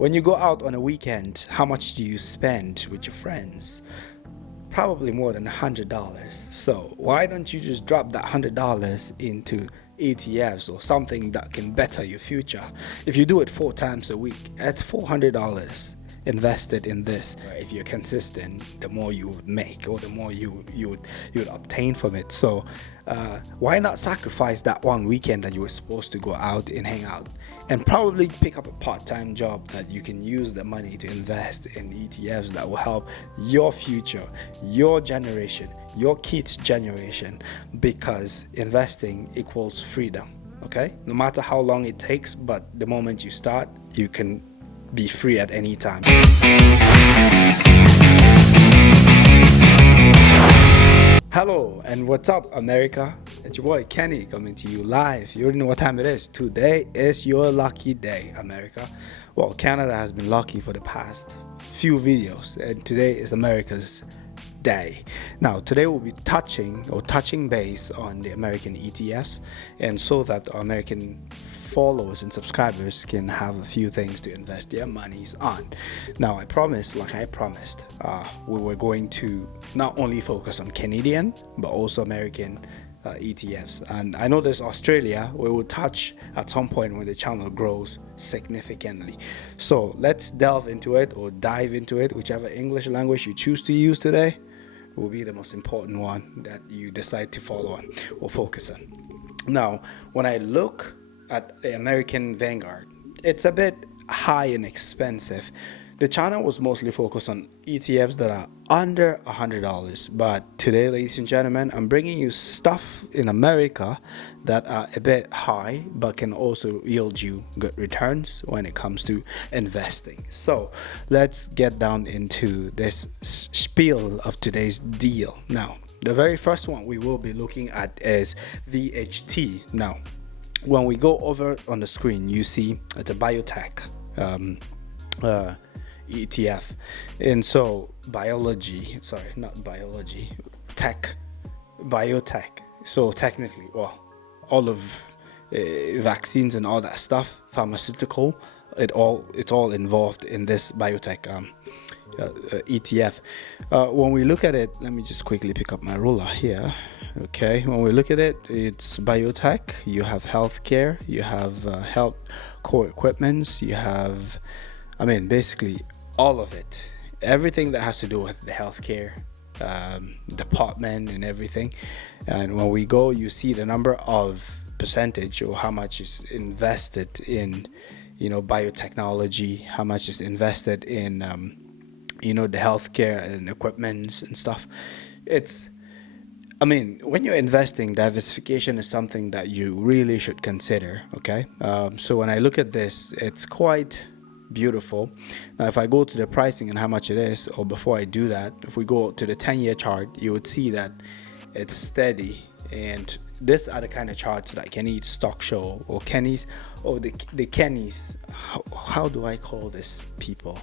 When you go out on a weekend, how much do you spend with your friends? Probably more than $100. So why don't you just drop that $100 into ETFs or something that can better your future? If you do it 4 times a week, that's $400 invested in this. If you're consistent, the more you would make, or the more you would obtain from it. So why not sacrifice that one weekend that you were supposed to go out and hang out, and probably pick up a part-time job that you can use the money to invest in ETFs that will help your future, your generation, your kids' generation, because investing equals freedom. Okay, no matter how long it takes, but the moment you start, you can be free at any time. Hello and what's up, America? It's your boy Kenny coming to you live. You already know what time it is. Today is your lucky day, America. Well, Canada has been lucky for the past few videos, and today is America's day. Now, today we'll be touching base on the American ETFs, and so that our American followers and subscribers can have a few things to invest their monies on. Now, I promised, we were going to not only focus on Canadian but also American ETFs, and I know there's Australia we will touch at some point when the channel grows significantly. So let's delve into it, or dive into it, whichever English language you choose to use today will be the most important one that you decide to follow on or focus on. Now, when I look at the American Vanguard, it's a bit high and expensive. The channel was mostly focused on ETFs that are under $100, but today, ladies and gentlemen, I'm bringing you stuff in America that are a bit high but can also yield you good returns when it comes to investing. So let's get down into this spiel of today's deal. Now, the very first one we will be looking at is VHT. Now, when we go over on the screen, you see it's a biotech ETF, and so biotech. So technically, well, all of vaccines and all that stuff, pharmaceutical, it's all involved in this biotech ETF. When we look at it, let me just quickly pick up my ruler here. Okay, when we look at it, it's biotech. You have healthcare, you have health core equipments, you have, basically all of it, everything that has to do with the healthcare department and everything. And when we go, you see the number of percentage, or how much is invested in biotechnology, how much is invested in the healthcare and equipments and stuff. When you're investing, diversification is something that you really should consider. Okay, so when I look at this, it's quite beautiful. Now, if I go to the pricing and how much it is, or before I do that, if we go to the 10-year chart, you would see that it's steady. And these are the kind of charts that Kenny's stock show, or Kenny's, or the Kenny's. How do I call this people?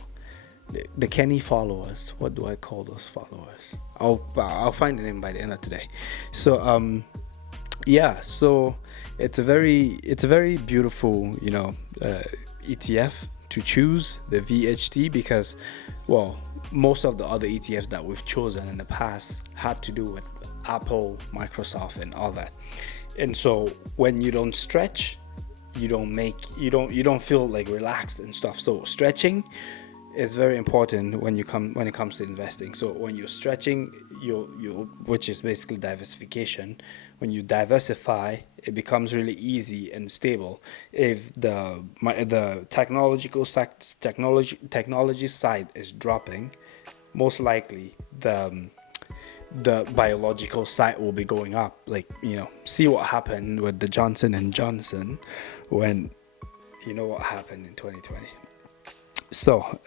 The Kenny followers. What do I call those followers? I'll find the name by the end of today. So so it's a very beautiful ETF to choose, the VHT, because most of the other ETFs that we've chosen in the past had to do with Apple, Microsoft, and all that. And so when you don't stretch, you don't feel like relaxed and stuff. So stretching is very important when it comes to investing. So when you're stretching, which is basically diversification, when you diversify, it becomes really easy and stable. If the technology side is dropping, most likely the biological side will be going up. See what happened with the Johnson & Johnson when what happened in 2020. So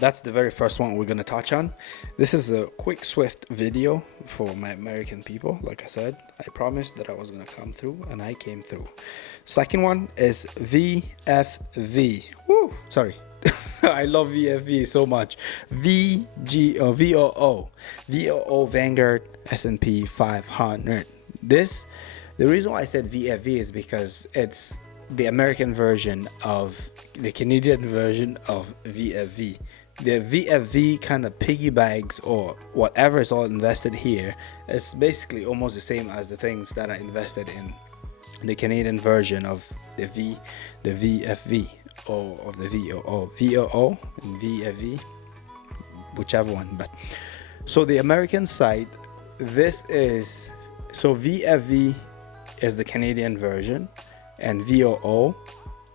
that's the very first one we're going to touch on. This is a quick, swift video for my American people. Like I said, I promised that I was going to come through, and I came through. Second one is VFV. Woo! Sorry. I love VFV so much. VOO Vanguard S&P 500. The reason why I said VFV is because it's the American version of the Canadian version of VFV. The VFV kind of piggybags or whatever is all invested here is basically almost the same as the things that are invested in the Canadian version of the VFV or of the VOO and VFV, whichever one. But so the American side, so VFV is the Canadian version and VOO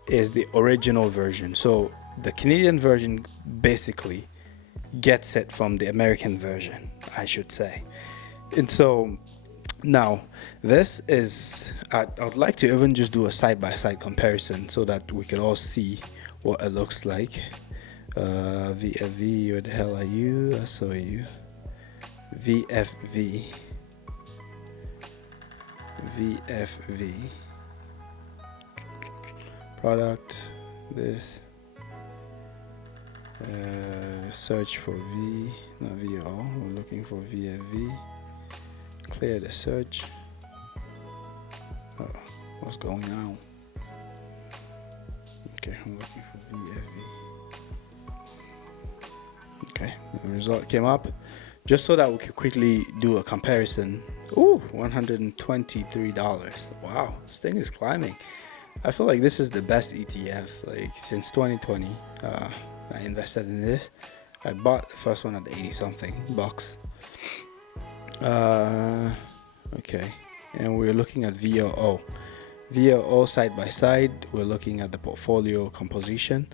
is the original version. So the Canadian version basically gets it from the American version, I should say. And so now this is, I would like to even just do a side-by-side comparison so that we can all see what it looks like. VFV, where the hell are you? I saw you. VFV. Product, this. Search for not VO. We're looking for VFV. Clear the search. Oh, what's going on? Okay, I'm looking for VFV. Okay, the result came up. Just so that we could quickly do a comparison. Ooh, $123. Wow, this thing is climbing. I feel like this is the best ETF like since 2020. I invested in this. I bought the first one at 80 something bucks. Okay, and we're looking at VOO. VOO side by side. We're looking at the portfolio composition.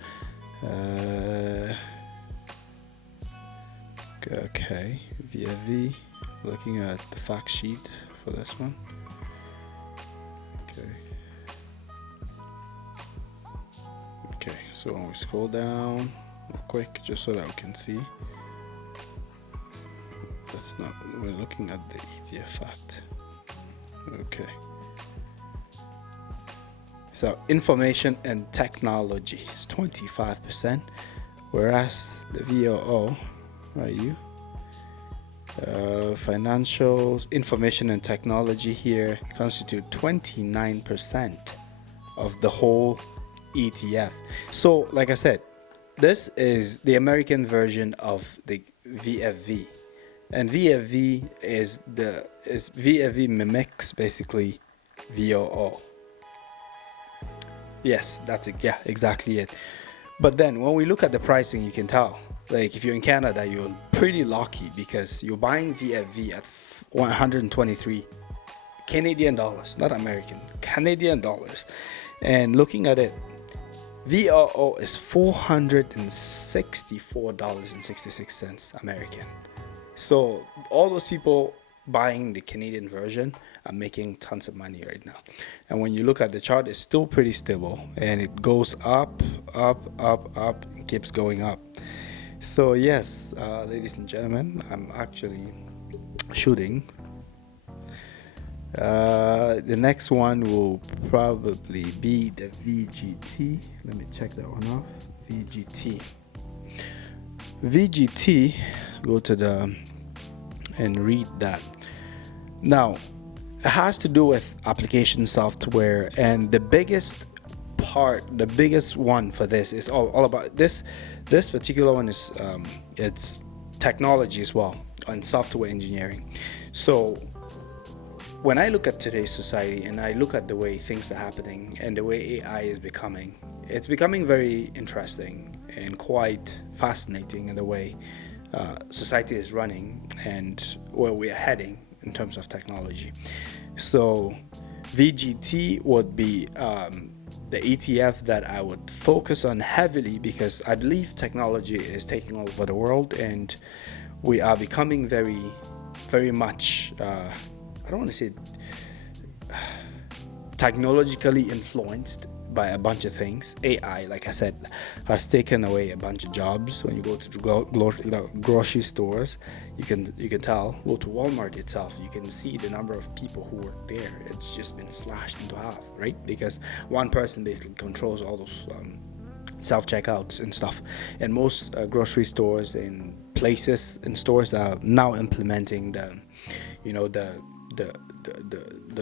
Okay, VFV. Looking at the fact sheet for this one. Okay, so when we scroll down real quick, just so that we can see. We're looking at the ETF fact. Okay. So information and technology is 25%, whereas the VOO, where are you? Financials, information and technology here constitute 29% of the whole ETF. So, like I said, this is the American version of the VFV, and VFV VFV mimics basically VOO. Yes, that's it. Yeah, exactly it. But then when we look at the pricing, you can tell. Like if you're in Canada, you're pretty lucky because you're buying VFV at 123 Canadian dollars, not American, Canadian dollars. And looking at it, VOO is $464.66 American. So all those people buying the Canadian version are making tons of money right now. And when you look at the chart, it's still pretty stable and it goes up, and keeps going up. So yes, ladies and gentlemen, I'm actually shooting. The next one will probably be the VGT. Let me check that one off. VGT, go to and read that. Now, it has to do with application software, and the biggest one for this is all about this particular one is it's technology as well and software engineering. So when I look at today's society and I look at the way things are happening and the way AI is becoming, it's becoming very interesting and quite fascinating in the way society is running and where we are heading in terms of technology. So VGT would be the ETF that I would focus on heavily because I believe technology is taking over the world and we are becoming very, very much, I don't want to say technologically influenced by a bunch of things. AI, like I said, has taken away a bunch of jobs. When you go to grocery stores, you can tell. Go to Walmart itself, you can see the number of people who work there. It's just been slashed into half, right? Because one person basically controls all those self-checkouts and stuff. And most grocery stores and places and stores are now implementing the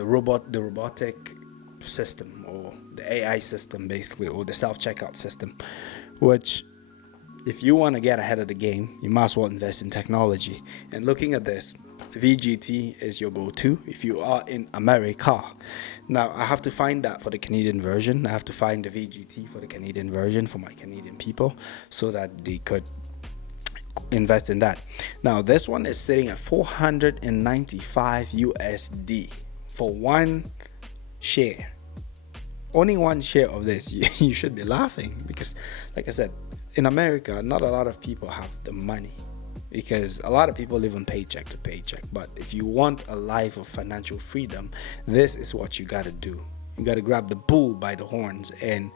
robotic system, or the AI system basically, or the self-checkout system, which if you want to get ahead of the game, you must well invest in technology. And looking at this, VGT is your go-to if you are in America. Now, I have to find that for the Canadian version. I have to find the VGT for the Canadian version for my Canadian people so that they could invest in that. Now, this one is sitting at 495 USD for one share. Only one share of this. You should be laughing because, like I said, in America, not a lot of people have the money because a lot of people live on paycheck to paycheck. But if you want a life of financial freedom, this is what you got to do. You got to grab the bull by the horns and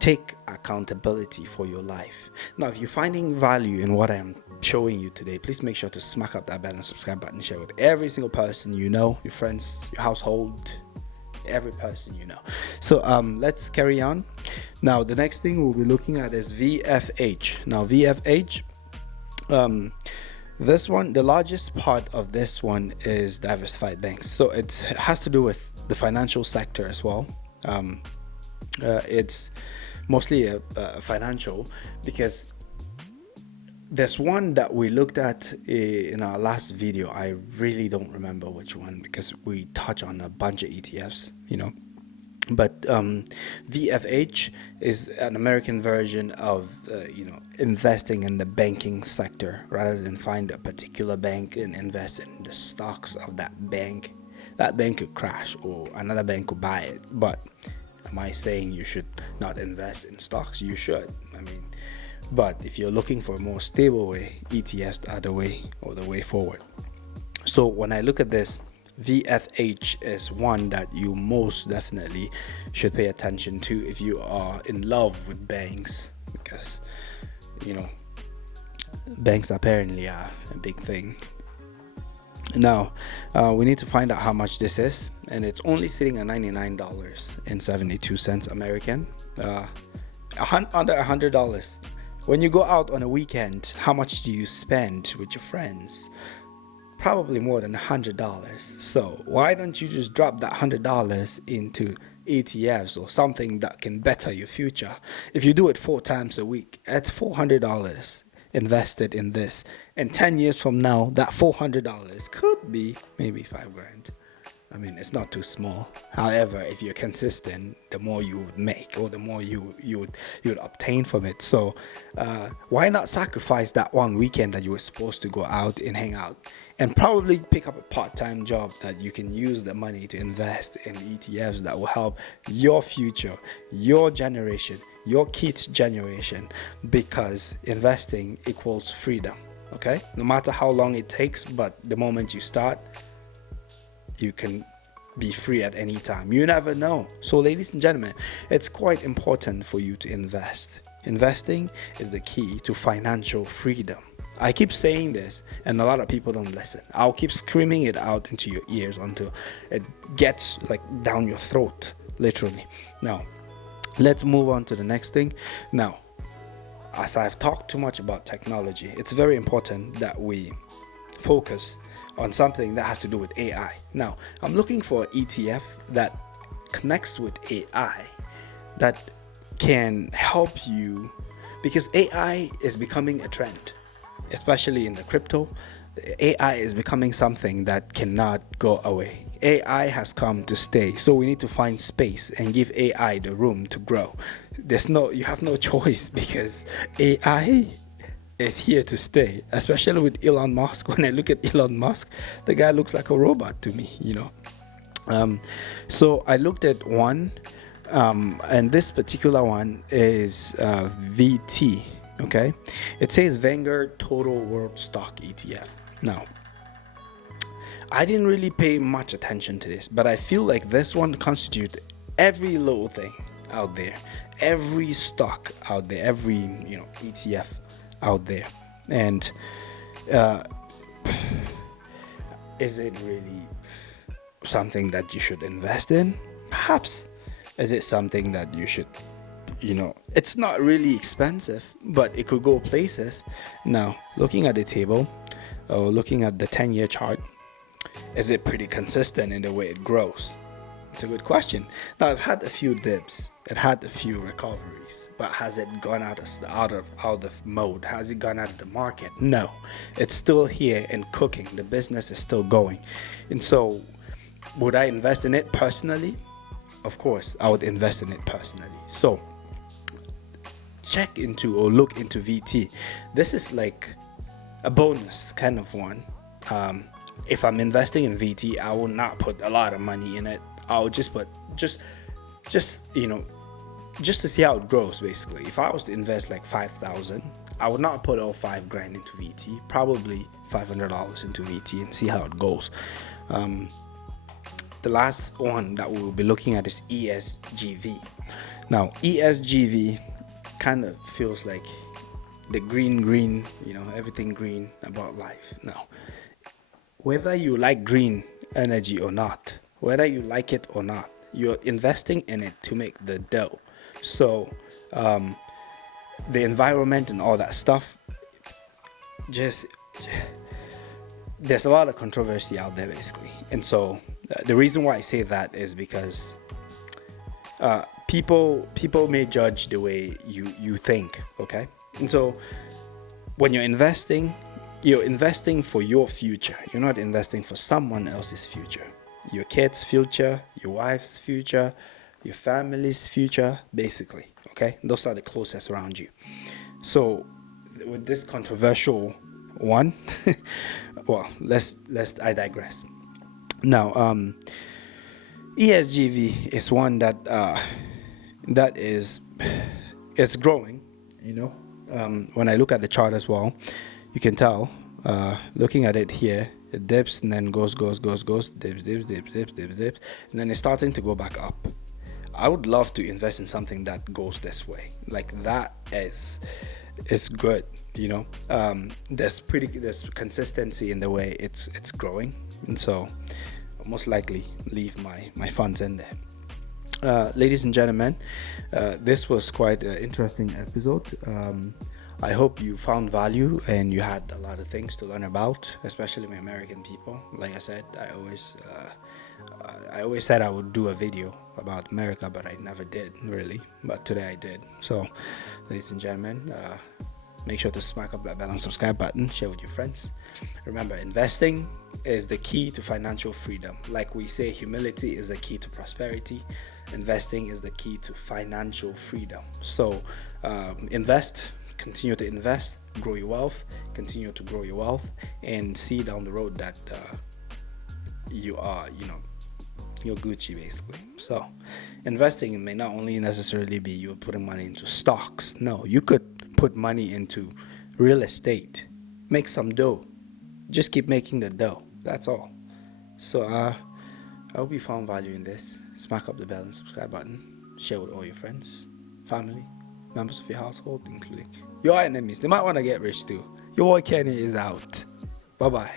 take accountability for your life. Now, if you're finding value in what I am showing you today, please make sure to smack up that bell and subscribe button. Share with every single person you know, your friends, your household, every person you know. So let's carry on. Now, the next thing we'll be looking at is VFH. Now, VFH, this one, the largest part of this one is diversified banks. So it has to do with the financial sector as well. It's mostly a financial, because there's one that we looked at in our last video. I really don't remember which one because we touch on a bunch of ETFs, but VFH is an American version of investing in the banking sector. Rather than find a particular bank and invest in the stocks of that bank could crash or another bank could buy it. But am I saying you should not invest in stocks? You should. But if you're looking for a more stable way, ETFs are the way, or the way forward. So when I look at this, VFH is one that you most definitely should pay attention to if you are in love with banks, because banks apparently are a big thing. Now, we need to find out how much this is, and it's only sitting at $99.72 American, under $100. When you go out on a weekend, how much do you spend with your friends? Probably more than $100. So why don't you just drop that $100 into ETFs or something that can better your future? If you do it 4 times a week, that's $400 invested in this. And 10 years from now, that $400 could be maybe $5,000. It's not too small. However, if you're consistent, the more you would make, or the more you would obtain from it. So why not sacrifice that one weekend that you were supposed to go out and hang out, and probably pick up a part-time job that you can use the money to invest in ETFs that will help your future, your generation, your kids' generation, because investing equals freedom. Okay, no matter how long it takes, but the moment you start, you can be free at any time. You never know. So ladies and gentlemen, it's quite important for you to invest. Investing is the key to financial freedom. I keep saying this and a lot of people don't listen. I'll keep screaming it out into your ears until it gets down your throat, literally. Now, let's move on to the next thing. Now, as I've talked too much about technology, it's very important that we focus on something that has to do with AI. Now, I'm looking for an ETF that connects with AI, that can help you, because AI is becoming a trend, especially in the crypto. AI is becoming something that cannot go away. AI has come to stay, so we need to find space and give AI the room to grow. You have no choice, because AI is here to stay, especially with Elon Musk. When I look at Elon Musk, the guy looks like a robot to me, So I looked at one, and this particular one is VT. Okay, it says Vanguard Total World Stock ETF. Now, I didn't really pay much attention to this, but I feel like this one constitutes every little thing out there, every stock out there, every ETF out there. And is it really something that you should invest in? Perhaps. Is it something that you should, it's not really expensive, but it could go places. Now, looking at the table, or looking at the 10-year chart, is it pretty consistent in the way it grows? It's a good question. Now, I've had a few dips. It had a few recoveries, but has it gone out of mode? Has it gone out of the market? No, it's still here and cooking. The business is still going, and so would I invest in it personally? Of course, I would invest in it personally. So check into or look into VT. This is like a bonus kind of one. If I'm investing in VT, I will not put a lot of money in it. I'll just put just just to see how it grows. Basically, if I was to invest like 5,000, I would not put all 5 grand into VT. Probably $500 into VT and see how it goes. The last one that we will be looking at is ESGV. Now, ESGV kind of feels like the green, everything green about life. Now, whether you like green energy or not, whether you like it or not, you're investing in it to make the dough. So, the environment and all that stuff, just there's a lot of controversy out there, basically. And so, the reason why I say that is because people may judge the way you think, okay? And so when you're investing for your future. You're not investing for someone else's future. Your kids' future, your wife's future, your family's future, basically, okay? Those are the closest around you. So with this controversial one, well, I digress. Now, ESGV is one that is it's growing. When I look at the chart as well, you can tell. Looking at it here, it dips and then goes, dips, and then it's starting to go back up. I would love to invest in something that goes this way. Like that is good. There's consistency in the way it's growing, and so I'll most likely leave my funds in there. Ladies and gentlemen, this was quite an interesting episode. I hope you found value and you had a lot of things to learn about, especially my American people. Like I said, I always said I would do a video about America, but I never did, really. But today I did. So, ladies and gentlemen, make sure to smack up that bell and subscribe button, share with your friends. Remember, investing is the key to financial freedom. Like we say, humility is the key to prosperity. Investing is the key to financial freedom. So, continue to invest, grow your wealth, continue to grow your wealth, and see down the road that you're Gucci, basically. So investing may not only necessarily be you putting money into stocks. No, you could put money into real estate, make some dough, just keep making the dough. That's all. So I hope you found value in this. Smack up the bell and subscribe button, share with all your friends, family, members of your household, including your enemies. They might want to get rich too. Your boy Kenny is out. Bye bye.